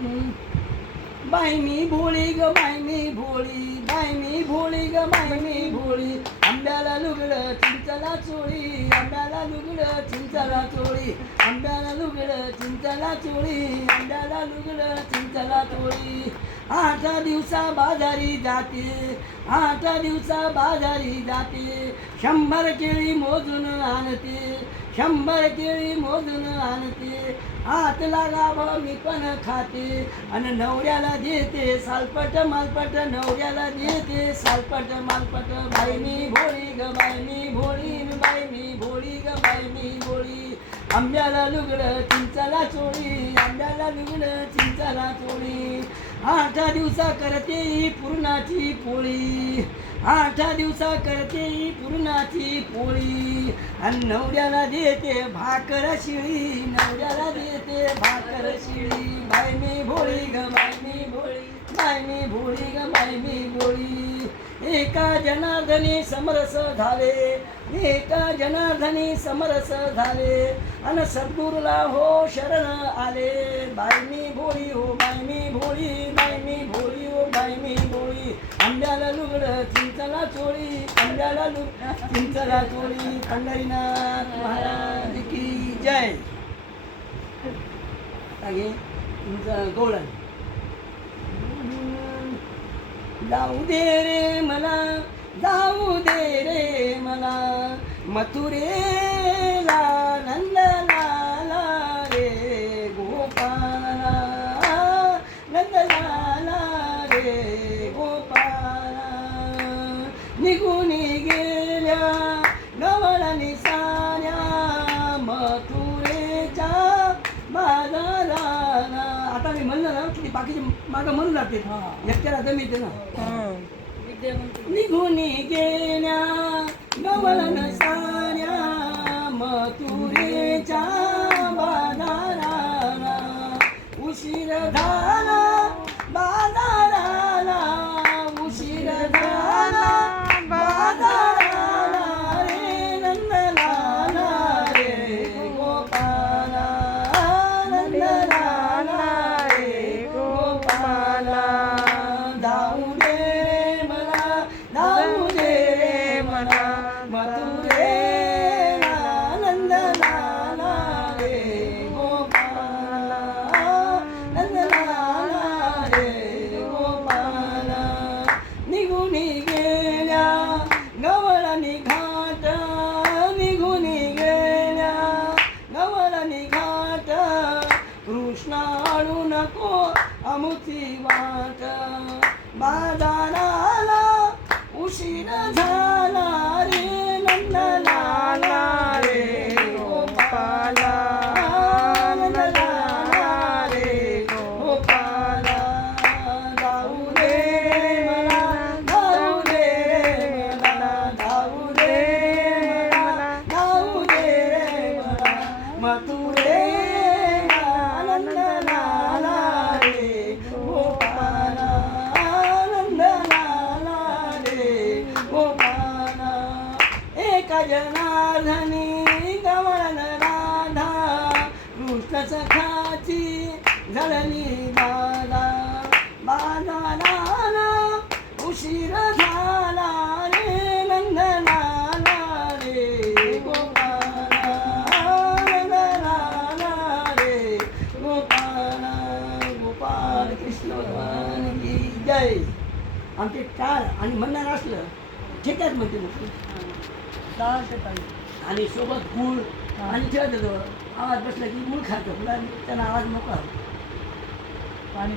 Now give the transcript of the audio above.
Bye मी भोळी ग bye मी भोळी bye मी भोळी ग bye मी भोळी. आंब्याला लुगडं चिंचला चोळी. आंब्याला लुगडं चिंचला चोळी. आंब्याला लुगडं चिंचला चोळी. आंब्याला लुगडं चिंचला चोळी. आठ दिवसा बाजारी जाते आठ दिवसा बाजारी जाते. शंभर केळी मोजून आणते शंभर केळी मोजून आणते. हात लागावं मी पण खाते आणि नवऱ्याला देते सालपट मालपट नवऱ्याला देते सालपट मालपट. बाई मी भोळी ग बाई मी भोळी बाई मी भोळी ग बाई मी भोळी. आंब्याला लुगडं चिंचाला चोळी. आंब्याला लुगडं चिंचाला चोळी. आठ दिवसा करते पूर्णाची पुरणाची पोळी. आठ दिवसा करते पूर्णाची पुरणाची पोळी. आणि नवऱ्याला देते भाकर शिळी. नवऱ्याला देते भाकर शिळी. बायमी भोळी ग बायमी भोळी. बायमी भोळी ग बायमी भोळी. एका जनार्दनी समरस झाले. एका जनार्दनी समरस झाले. अन सद्गुरूला हो शरण आले. बायमी भोळी हो बायमी भोळी बाय भोळी हो बाय भोळी. आंब्याला लुगडं चिंचला चोळी. आंब्याला लुग चिंचला चोळी. पंढरीनाथ महाराज की जय. तुमचं गोळण. जाऊ दे रे मला जाऊ दे रे मला मथुरेला नंद लाला रे गोपाला नंद लाला रे गोपाला निघून गेल्या की बाकीचे मागं म्हणू लागते एकट्याला जमीते ना. निघून गेल्या गवळण साऱ्या मथुरेच्या आणू नको अमुची वाट बाजारा उशीर झाला रे नंदलाला रे गोपाला. नंदलाला रे गोपाला. जाऊ दे मला जाऊ दे मला जाऊ दे मला जाऊ दे मला. मथुरे जनार्दनी गवळण राधा कृष्ण सखाची झळली बाधा बाजाराला उशीर झाला रे नंदनाला रे गोपाला नंदनाला रे गोपाला गोपाल कृष्ण भगवान की जय. आमचे टाळ आणि म्हणणार असलं ठेक्यात म्हणते मग. आणि सोबत गुळ आणि ठेवत होतो आवाज बसला की गुळ खातो. पुन्हा त्यांना आवाज मोकळा पाणी